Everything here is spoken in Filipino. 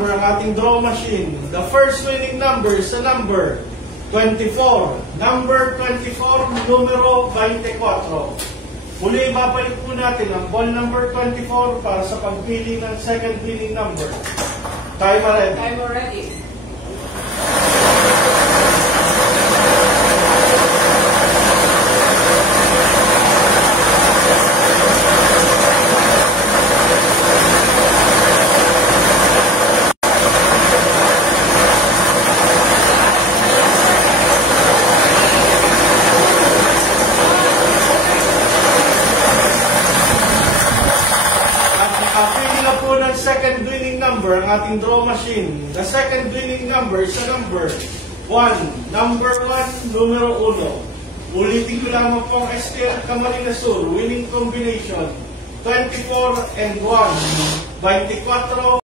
number ang ating draw machine. The first winning number is the number 24. Number 24, numero 24. Muli, babalik po natin ang ball number 24 para sa pagpili ng second winning number. Time ready. Time ready. Pili na po ng second winning number ang ating draw machine. The second winning number is the number 1. Number 1, numero 1. Ulitin ko lamang po ang STL Camarines Sur winning combination 24 and 1. 24